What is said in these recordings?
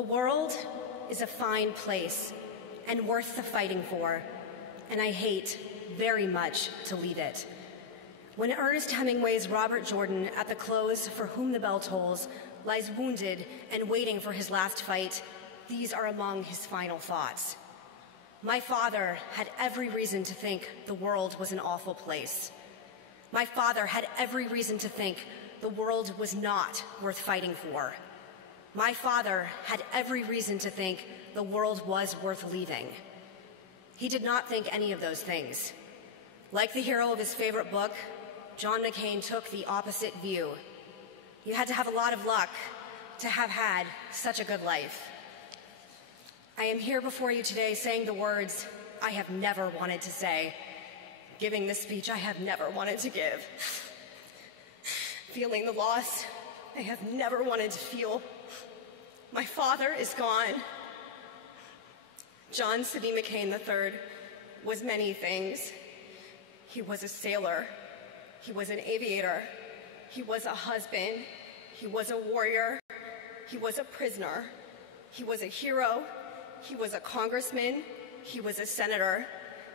The world is a fine place and worth the fighting for, and I hate very much to leave it. When Ernest Hemingway's Robert Jordan, at the close For Whom the Bell Tolls, lies wounded and waiting for his last fight, these are among his final thoughts. My father had every reason to think the world was an awful place. My father had every reason to think the world was not worth fighting for. My father had every reason to think the world was worth leaving. He did not think any of those things. Like the hero of his favorite book, John McCain took the opposite view. You had to have a lot of luck to have had such a good life. I am here before you today saying the words I have never wanted to say, giving the speech I have never wanted to give, feeling the loss I have never wanted to feel. My father is gone. John Sidney McCain III was many things. He was a sailor. He was an aviator. He was a husband. He was a warrior. He was a prisoner. He was a hero. He was a congressman. He was a senator.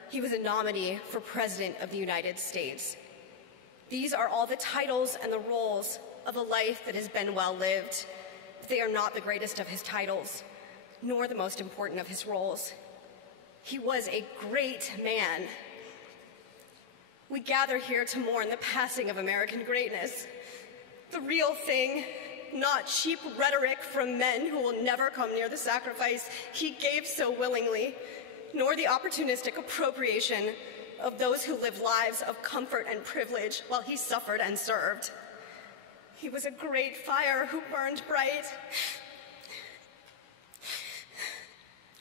He was a nominee for President of the United States. These are all the titles and the roles of a life that has been well lived. But they are not the greatest of his titles, nor the most important of his roles. He was a great man. We gather here to mourn the passing of American greatness, the real thing, not cheap rhetoric from men who will never come near the sacrifice he gave so willingly, nor the opportunistic appropriation of those who lived lives of comfort and privilege while he suffered and served. He was a great fire who burned bright.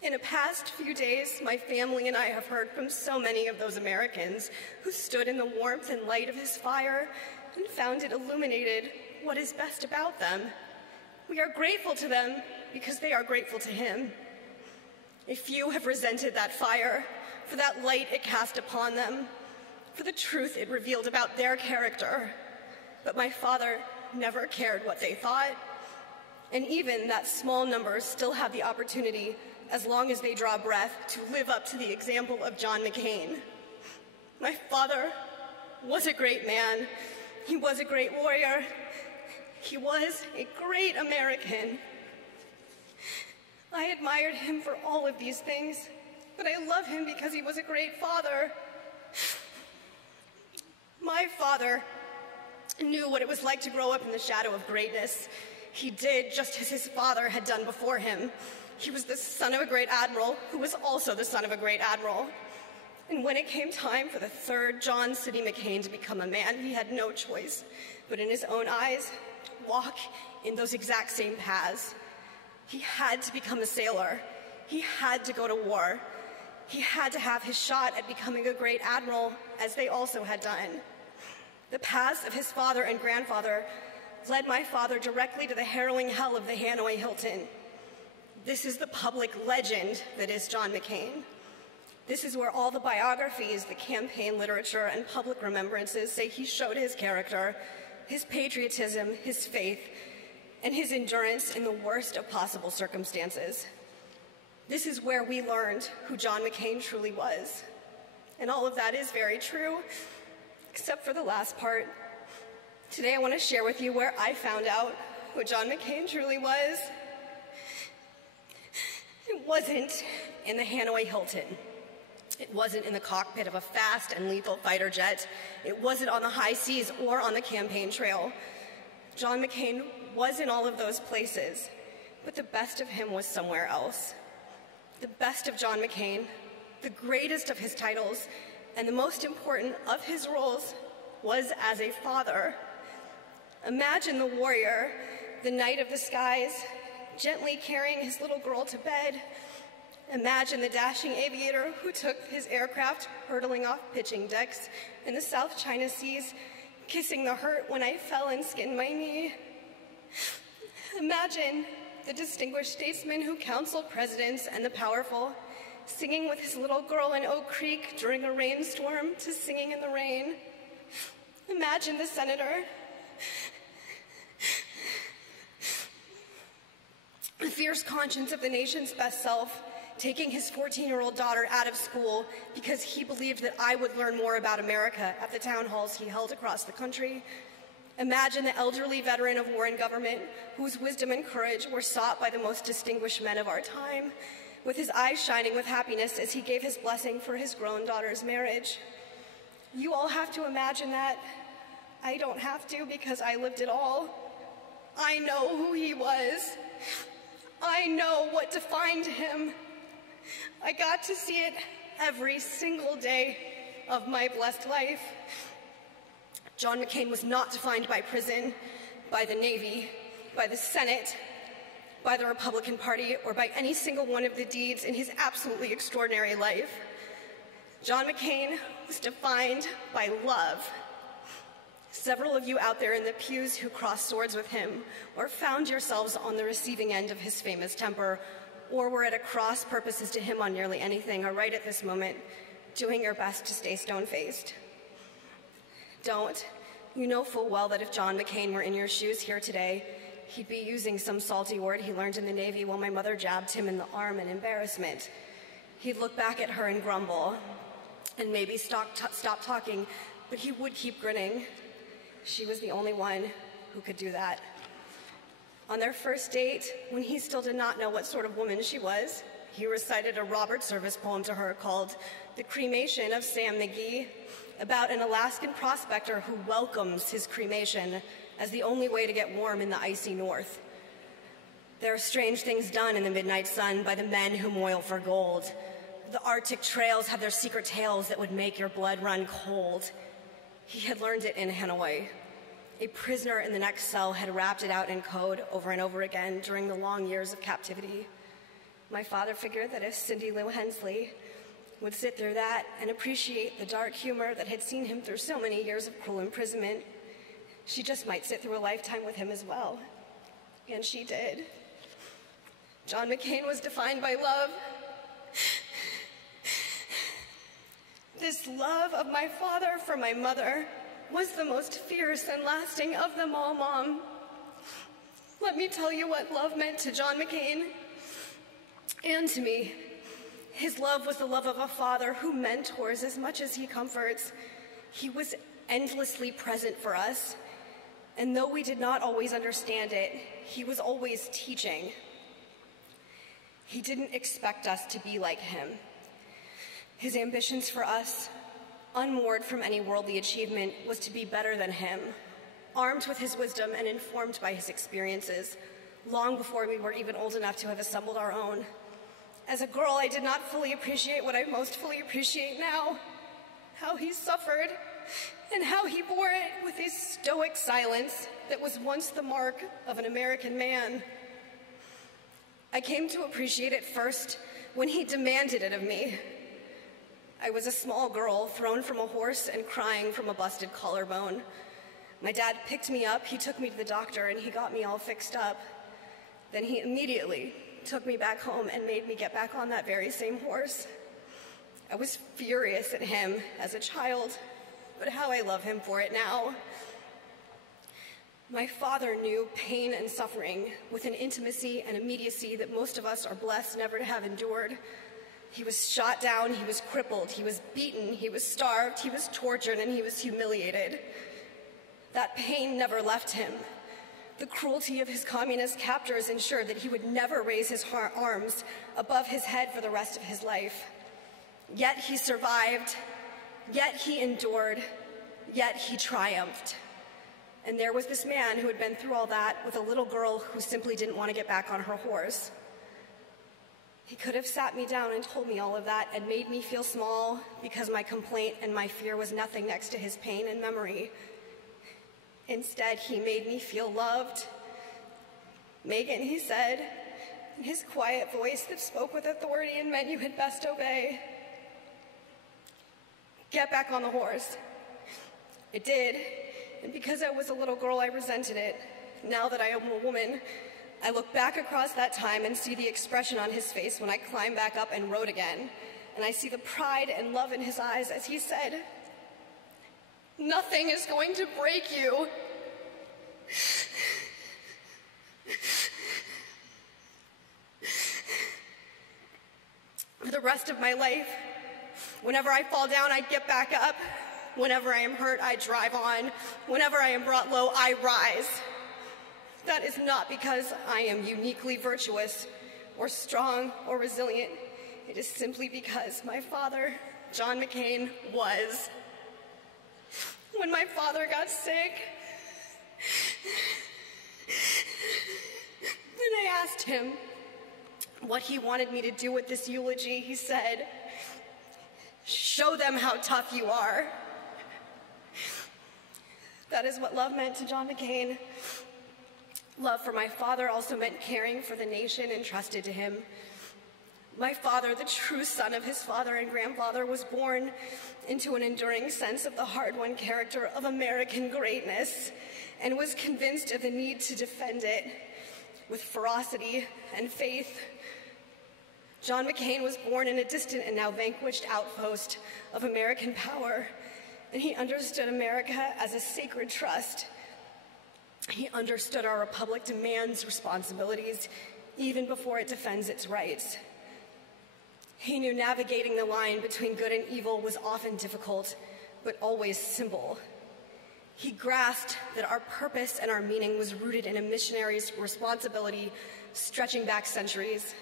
In the past few days, my family and I have heard from so many of those Americans who stood in the warmth and light of his fire and found it illuminated what is best about them. We are grateful to them because they are grateful to him. A few have resented that fire for that light it cast upon them, for the truth it revealed about their character. But my father never cared what they thought, and even that small number still have the opportunity, as long as they draw breath, to live up to the example of John McCain. My father was a great man. He was a great warrior. He was a great American. I admired him for all of these things, but I love him because he was a great father. My father knew what it was like to grow up in the shadow of greatness. He did just as his father had done before him. He was the son of a great admiral who was also the son of a great admiral. And when it came time for the third John Sidney McCain to become a man, he had no choice but in his own eyes walk in those exact same paths. He had to become a sailor. He had to go to war. He had to have his shot at becoming a great admiral, as they also had done. The paths of his father and grandfather led my father directly to the harrowing hell of the Hanoi Hilton. This is the public legend that is John McCain. This is where all the biographies, the campaign literature, and public remembrances say he showed his character, his patriotism, his faith, and his endurance in the worst of possible circumstances. This is where we learned who John McCain truly was. And all of that is very true, except for the last part. Today I want to share with you where I found out who John McCain truly was. It wasn't in the Hanoi Hilton. It wasn't in the cockpit of a fast and lethal fighter jet. It wasn't on the high seas or on the campaign trail. John McCain was in all of those places, but the best of him was somewhere else. The best of John McCain, the greatest of his titles, and the most important of his roles was as a father. Imagine the warrior, the knight of the skies, gently carrying his little girl to bed. Imagine the dashing aviator who took his aircraft hurtling off pitching decks in the South China Seas, kissing the hurt when I fell and skinned my knee. Imagine the distinguished statesman who counseled presidents and the powerful, singing with his little girl in Oak Creek during a rainstorm to Singing in the Rain. Imagine the senator The fierce conscience of the nation's best self, taking his 14-year-old daughter out of school because he believed that I would learn more about America at the town halls he held across the country. Imagine the elderly veteran of war and government whose wisdom and courage were sought by the most distinguished men of our time, with his eyes shining with happiness as he gave his blessing for his grown daughter's marriage. You all have to imagine that. I don't have to because I lived it all. I know who he was. I know what defined him. I got to see it every single day of my blessed life. John McCain was not defined by prison, by the Navy, by the Senate, by the Republican Party, or by any single one of the deeds in his absolutely extraordinary life. John McCain was defined by love. Several of you out there in the pews who crossed swords with him, or found yourselves on the receiving end of his famous temper, or were at a cross purposes to him on nearly anything, are right at this moment doing your best to stay stone-faced. Don't. You know full well that if John McCain were in your shoes here today, he'd be using some salty word he learned in the Navy while my mother jabbed him in the arm in embarrassment. He'd look back at her and grumble, and maybe stop talking, but he would keep grinning. She was the only one who could do that. On their first date, when he still did not know what sort of woman she was, he recited a Robert Service poem to her called The Cremation of Sam McGee, about an Alaskan prospector who welcomes his cremation as the only way to get warm in the icy north. There are strange things done in the midnight sun by the men who moil for gold. The Arctic trails have their secret tales that would make your blood run cold. He had learned it in Hanoi. A prisoner in the next cell had rapped it out in code over and over again during the long years of captivity. My father figured that if Cindy Lou Hensley would sit through that and appreciate the dark humor that had seen him through so many years of cruel imprisonment, she just might sit through a lifetime with him as well. And she did. John McCain was defined by love. This love of my father for my mother was the most fierce and lasting of them all, Mom. Let me tell you what love meant to John McCain and to me. His love was the love of a father who mentors as much as he comforts. He was endlessly present for us, and though we did not always understand it, he was always teaching. He didn't expect us to be like him. His ambitions for us, unmoored from any worldly achievement, was to be better than him, armed with his wisdom and informed by his experiences, long before we were even old enough to have assembled our own. As a girl, I did not fully appreciate what I most fully appreciate now, how he suffered and how he bore it with a stoic silence that was once the mark of an American man. I came to appreciate it first when he demanded it of me. I was a small girl thrown from a horse and crying from a busted collarbone. My dad picked me up, he took me to the doctor, and he got me all fixed up. Then he immediately took me back home and made me get back on that very same horse. I was furious at him as a child, but how I love him for it now. My father knew pain and suffering with an intimacy and immediacy that most of us are blessed never to have endured. He was shot down, he was crippled, he was beaten, he was starved, he was tortured, and he was humiliated. That pain never left him. The cruelty of his communist captors ensured that he would never raise his arms above his head for the rest of his life. Yet he survived, yet he endured, yet he triumphed. And there was this man who had been through all that with a little girl who simply didn't want to get back on her horse. He could have sat me down and told me all of that and made me feel small because my complaint and my fear was nothing next to his pain and memory. Instead, he made me feel loved. Meghan, he said, in his quiet voice that spoke with authority and meant you had best obey, get back on the horse. It did, and because I was a little girl, I resented it. Now that I am a woman, I look back across that time and see the expression on his face when I climb back up and rode again, and I see the pride and love in his eyes as he said, "Nothing is going to break you." For the rest of my life, whenever I fall down, I get back up. Whenever I am hurt, I drive on. Whenever I am brought low, I rise. That is not because I am uniquely virtuous or strong or resilient. It is simply because my father, John McCain, was. When my father got sick, and I asked him what he wanted me to do with this eulogy, he said, "Show them how tough you are." That is what love meant to John McCain. Love for my father also meant caring for the nation entrusted to him. My father, the true son of his father and grandfather, was born into an enduring sense of the hard-won character of American greatness and was convinced of the need to defend it with ferocity and faith. John McCain was born in a distant and now vanquished outpost of American power, and he understood America as a sacred trust. He understood our republic demands responsibilities even before it defends its rights. He knew navigating the line between good and evil was often difficult, but always simple. He grasped that our purpose and our meaning was rooted in a missionary's responsibility stretching back centuries.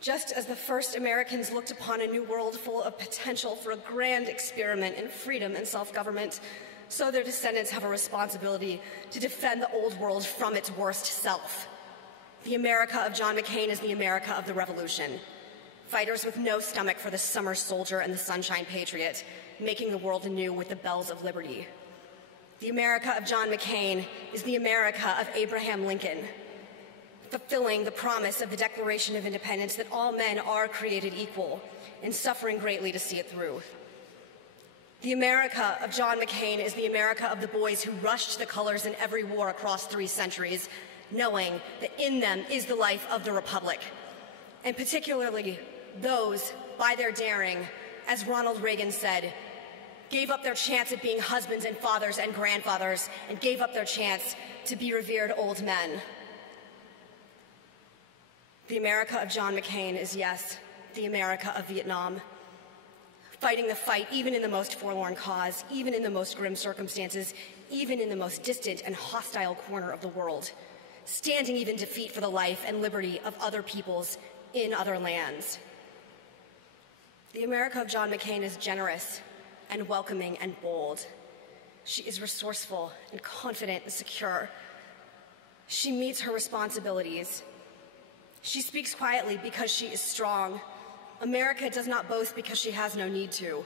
Just as the first Americans looked upon a new world full of potential for a grand experiment in freedom and self-government, so their descendants have a responsibility to defend the old world from its worst self. The America of John McCain is the America of the Revolution. Fighters with no stomach for the summer soldier and the sunshine patriot, making the world anew with the bells of liberty. The America of John McCain is the America of Abraham Lincoln, fulfilling the promise of the Declaration of Independence that all men are created equal and suffering greatly to see it through. The America of John McCain is the America of the boys who rushed the colors in every war across 3 centuries, knowing that in them is the life of the Republic, and particularly those, by their daring, as Ronald Reagan said, gave up their chance at being husbands and fathers and grandfathers and gave up their chance to be revered old men. The America of John McCain is, yes, the America of Vietnam, fighting the fight even in the most forlorn cause, even in the most grim circumstances, even in the most distant and hostile corner of the world, standing even defeat for the life and liberty of other peoples in other lands. The America of John McCain is generous and welcoming and bold. She is resourceful and confident and secure. She meets her responsibilities. She speaks quietly because she is strong. America does not boast because she has no need to.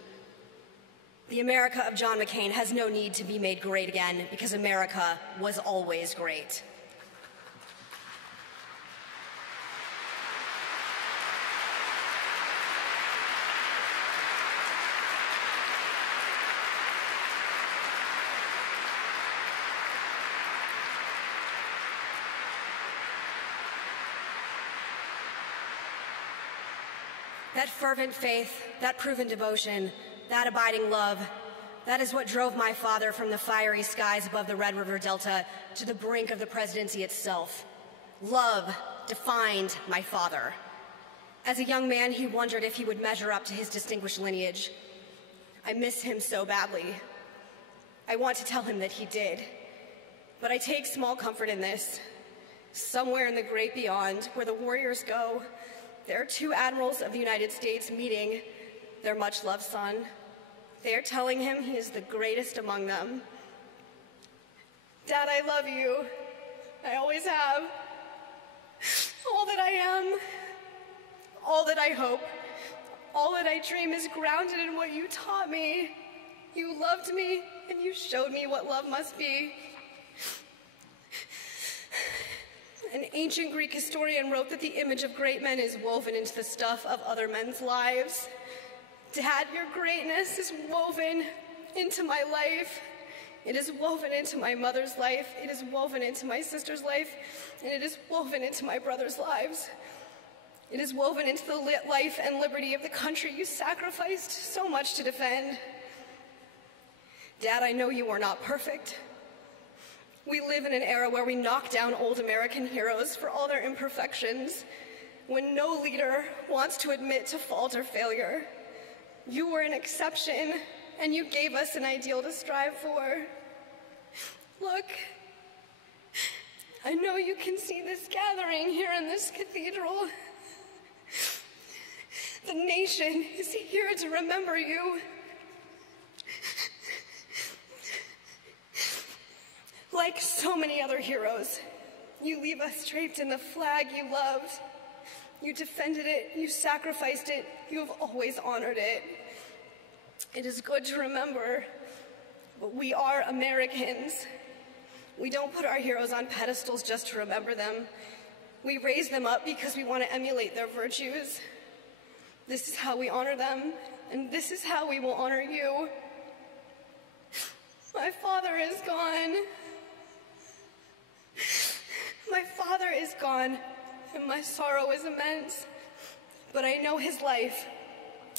The America of John McCain has no need to be made great again because America was always great. That fervent faith, that proven devotion, that abiding love, that is what drove my father from the fiery skies above the Red River Delta to the brink of the presidency itself. Love defined my father. As a young man, he wondered if he would measure up to his distinguished lineage. I miss him so badly. I want to tell him that he did. But I take small comfort in this. Somewhere in the great beyond, where the warriors go, there are 2 admirals of the United States meeting their much-loved son. They are telling him he is the greatest among them. Dad, I love you. I always have. All that I am, all that I hope, all that I dream is grounded in what you taught me. You loved me, and you showed me what love must be. An ancient Greek historian wrote that the image of great men is woven into the stuff of other men's lives. Dad, your greatness is woven into my life. It is woven into my mother's life. It is woven into my sister's life. And it is woven into my brother's lives. It is woven into the life and liberty of the country you sacrificed so much to defend. Dad, I know you are not perfect. We live in an era where we knock down old American heroes for all their imperfections. when no leader wants to admit to fault or failure. You were an exception, and you gave us an ideal to strive for. Look, I know you can see this gathering here in this cathedral. The nation is here to remember you. Like so many other heroes, you leave us draped in the flag you loved. You defended it, you sacrificed it, you have always honored it. It is good to remember, but we are Americans. We don't put our heroes on pedestals just to remember them. We raise them up because we want to emulate their virtues. This is how we honor them, and this is how we will honor you. My father is gone. My father is gone, and my sorrow is immense. But I know his life,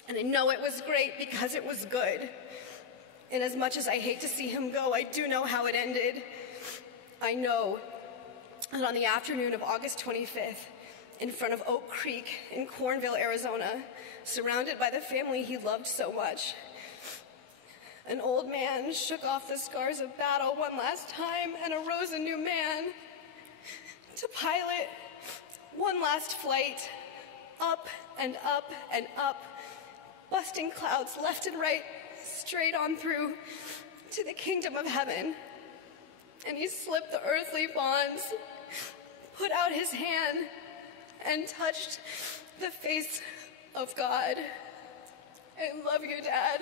and I know it was great because it was good. And as much as I hate to see him go, I do know how it ended. I know that on the afternoon of August 25th, in front of Oak Creek in Cornville, Arizona, surrounded by the family he loved so much, an old man shook off the scars of battle one last time and arose a new man to pilot one last flight up and up and up, busting clouds left and right, straight on through to the kingdom of heaven. And he slipped the earthly bonds, put out his hand, and touched the face of God. I love you, Dad.